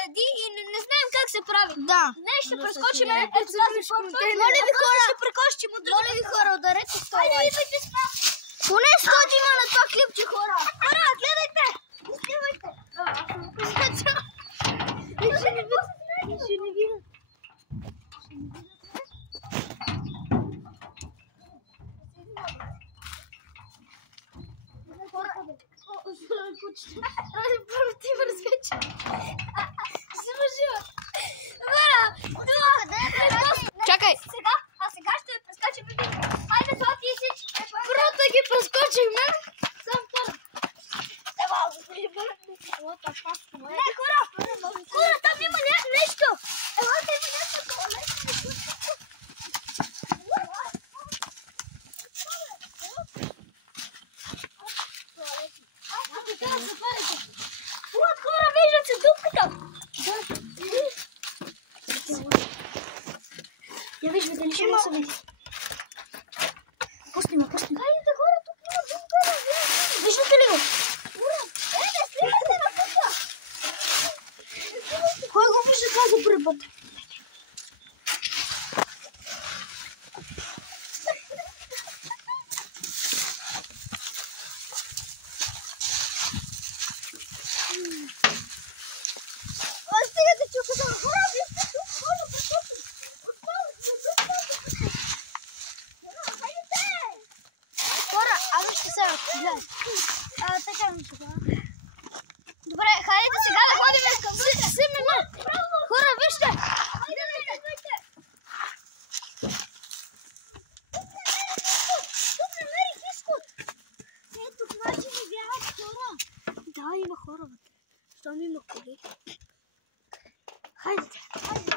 следи и не знаем как се прави. Да. Днес ще прескочим ето тази порта. Моля ви хора, ще прекощим от моля ви хора, ударете 100 лайка. Айде, идвайте с нас. Поне 100 има на това клипче, хора. Хора, гледайте. Снимайте. Ще не видя. Първо ти ме разкача. Си мъжива. Чакай. Сега ще прескачаме видео. Хайде, това ти си. Първо да ги прескочихме. Сам първо. Не, хора! Хора, там има нещо! Елате, има нещо такова. Вот, хора, виждате дупката! Я виждам, да ничего не се види. Пусни ме. Хайде, хора, тук има дупка. Виждате ли го? Снимайте на пука! Кой го вижда това за първи път? Стигате чуката! Хора, вижте тук! Хора, прекъсни! Хора, аз ще се гледай. Така ми тук. Добре, хайде сега да ходим към вътре. Хора, вижте! Хайде, идвайте! Тук намерих изход! Ето, значи не бягат хора. Да, има хора вътре. Щом има коли. Хайде. Хайде,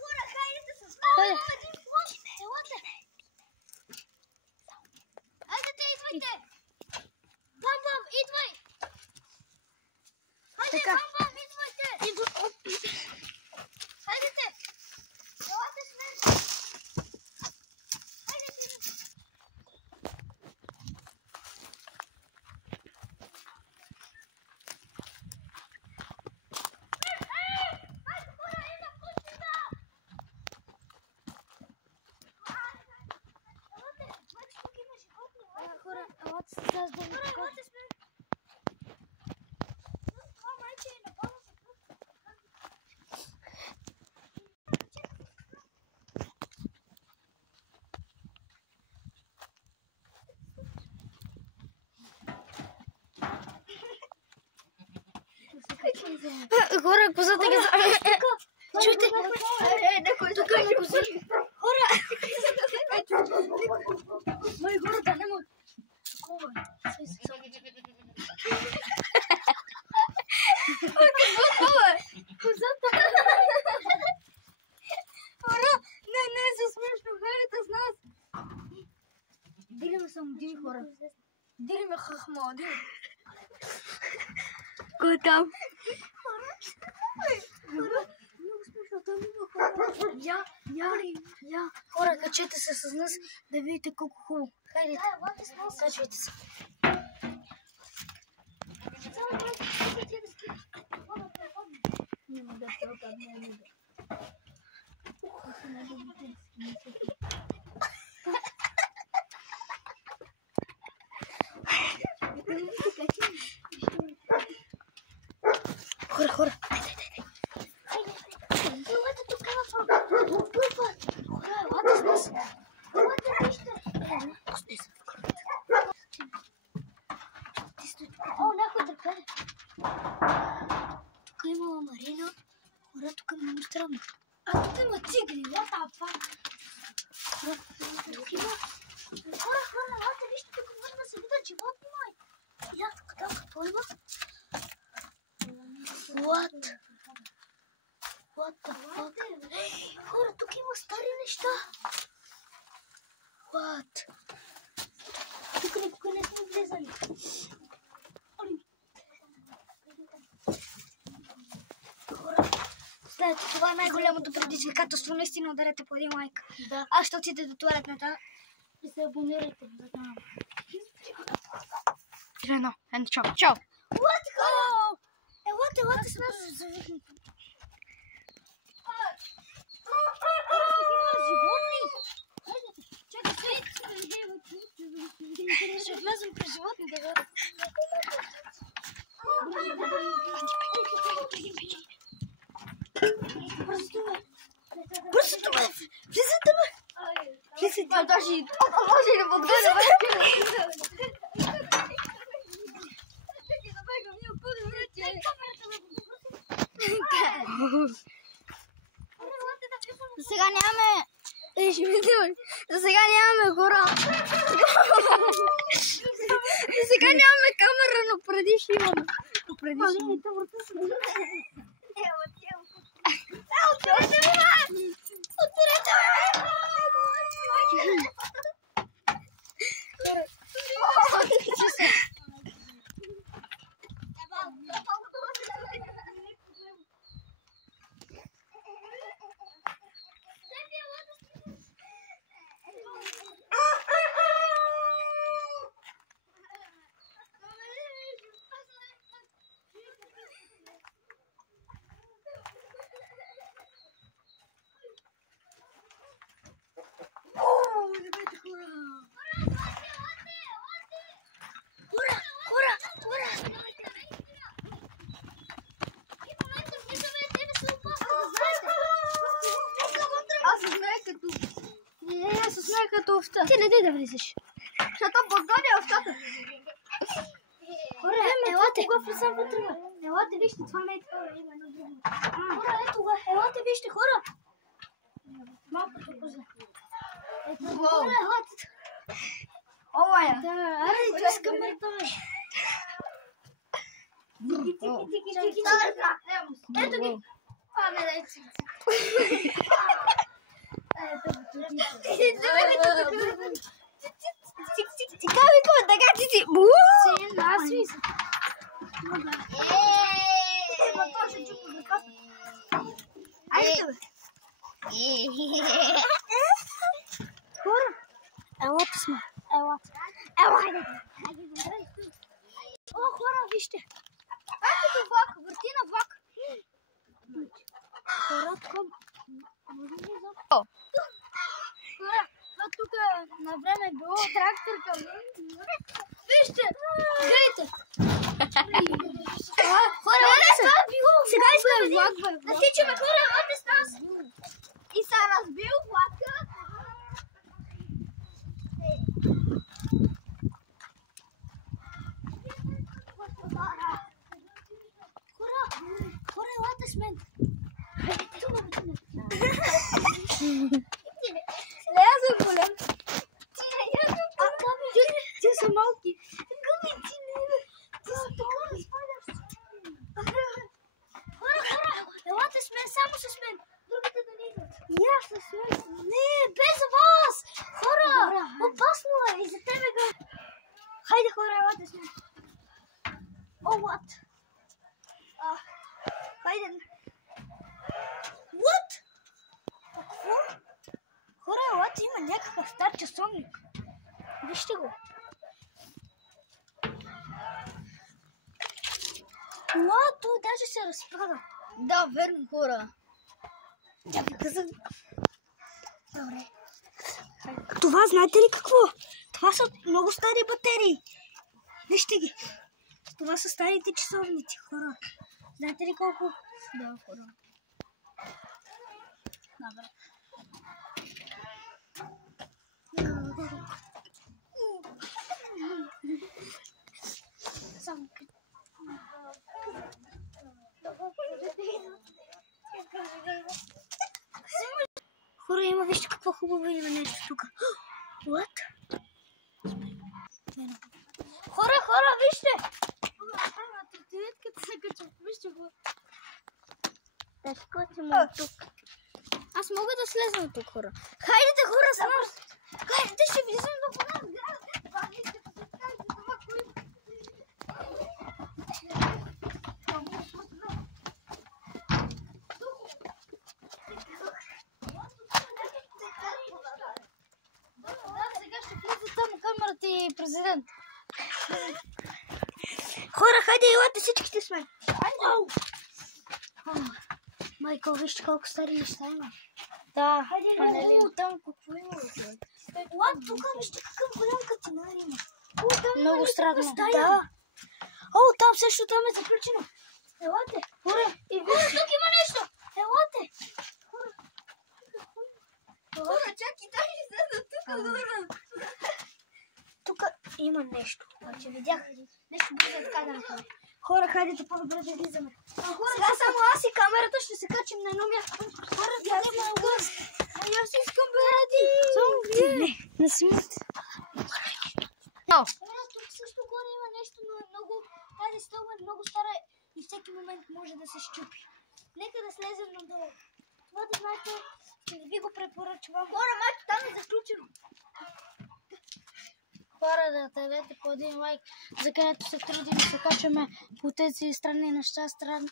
хора, хайде с Хайде. Хайде, те идвайте! Бам, идвай! Хайде, Така. бам, идвайте! Хайдете! Елате с мен! Хайдете! Хайде, хора, има пустина! Елате, значи тук има животни. Хора, елате се тази да Хора, елате с мен! Това майче е напълно се пуска. Хора, козата ги за... Чуйте! Тук има кози. Хора! Май хората няма... Такова е. Козата. Хора, не е за смешно. Хайдете с нас. Дириме само диви хора. Дириме хахма, дири. Кой е там? Много смешно, там има хора. Я. Хора, качете се с нас да видите колко хубаво. Хайде, качвайте се. Няма да пропадне. Хора. Елате тук хора, елате с нас. Елате, вижте. О, някой да гледа. Тук има Марина. Хора, тук е много странно. А тук има тигри, what the fuck? Тук има... Хора, елате, вижте, тук може да се видят животни, май. Я, тук, какво има? What the fuck? Хора, тук има стари неща. What? Тук никога не сме влезали. Хора, знаете, това е най-голямото предизвикателство. Наистина ударете по един лайк. Да. Аз ще отида до туалетната. И се абонирайте за канала. Едно, чао. Чао. What? елате с нас. Животни! Чакай, ще влезем при животните, да. Бързо, бе! Влизайте, бе! Влизайте! Даже и това може да подгледа, бе! Сега нямаме... Сега нямаме хора. Сега нямаме камера, но преди ще имаме. Ти не дай да влизаш. Защото подгоня овцата. Хора, елате. Кога влизам вътре? Елате, вижте, това не е това. Хора, ето го. Елате, вижте, хора. Малкото коза. Хора, елате. Ова е. Да, аре, това е камерата, бе. Тики. Ето ги. А, не, дай си. Така викаме, така ти. Аз ви съм. Айде, бе. Хора, елате сме. Елате. О, хора, вижте. Като влак, върти на влак. Хора, към... Хора, това тук на време е било трактор към... Вижте! Гледайте! Хора, сега сме влак, бе! Настичаме, хора, оте с нас! И са разбил влака! Хора, елате с мен! Не, аз съм голем. Ти са малки. Гъби, ти не. Ти са така разпадаш. Хора, елате с мен, само с мен. Другите да не идват. И аз с мен. Не, без вас. Хора, опасно е. И за тебе го. Хайде, хора, елате с мен. О, what? Хайде. What? Какво? Хора, елате, има някакъв стар часовник. Вижте го. Той даже се разпада. Да, верно, хора. Да ви казах. Добре. Това знаете ли какво? Това са много стари батерии. Вижте ги. Това са старите часовници, хора. Знаете ли колко? Да, хора. Добре. Хора, има, вижте какво хубаво има нещо тук. What? Хора, вижте! Тротинетката се качва. Вижте го. Да скочим от тук. Аз мога да слезам от тук, хора. Хайдете, хора, с нас! Хайдете, ще влизам до нас! Сега ще влиза там камерата и президент. Хора, хайде, елате всичките сме. Майко, вижте колко стари неща има. Да, панели. Там какво има? Тук вижте какъв голям катинар има. Много странно. Да. О, там също там е заключено. Елате. Хора, и вижте. Тук има нещо. Елате. Хора, чакай, дай се тук. Тук има нещо. Обаче видях нещо бързо така да направим. Хора, хайдете по-добре да влизаме. Сега само аз и камерата ще се качим на едно място. Хора, дядо малко. Аз искам бради. Не смийте. Хора, тук също горе има нещо, но е много... Тази стълба е много стара и всеки момент може да се щупи. Нека да слезем надолу. Това да знаете, не ви го препоръчвам. Хора, майко, там е заключено. Хора, да дадете по един лайк, за където се трудим да се качваме по тези странни неща,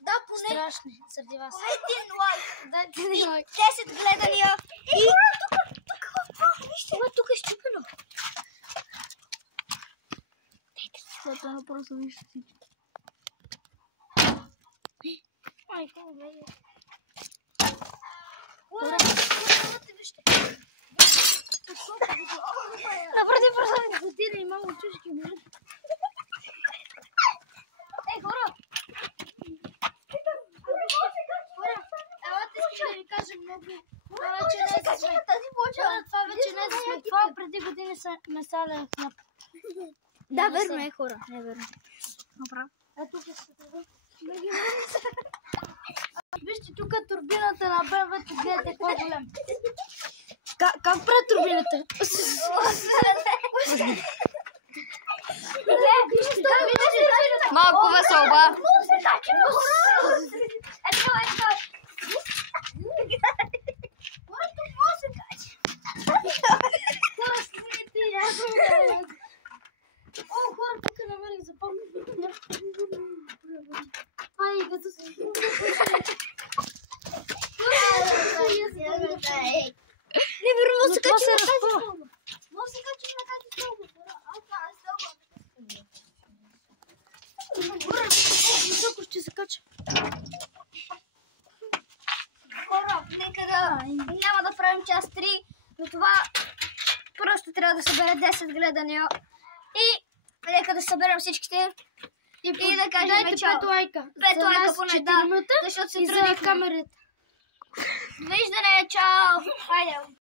Да, поне страшни заради вас. един лайк. Дайте един лайк. 10 гледания. И хора, тук какво? Вижте. Тук е щупено. Това е просто вижте всички. Майко, бе. Хора, вижте. Напротив, просто не хотира и малко чушки. Ей, хора! Елате, искам да ви кажа много. Това вече не е за сме. Това вече не е за сме. Това преди години ме салях на... Да, верно е, хора. Не, верно. Направо. Тук е това. Вижте, тук турбината на БМВ-то, гледате какво голям. Как прави турбината? Малко веселба. О, хора, тук намерих запомня. Ай, като се... Невероятно се качи на тази стълба. Може се качи на тази стълба. Високо ще се кача. Хора, нека да... Няма да правим част 3, но това просто трябва да събере 10 гледания. И нека да съберем всичките. И да кажем чао. 5 лайка. 5 лайка поне, да. Защото се и за трудихме. камерата. Виждане, чао! Хайде.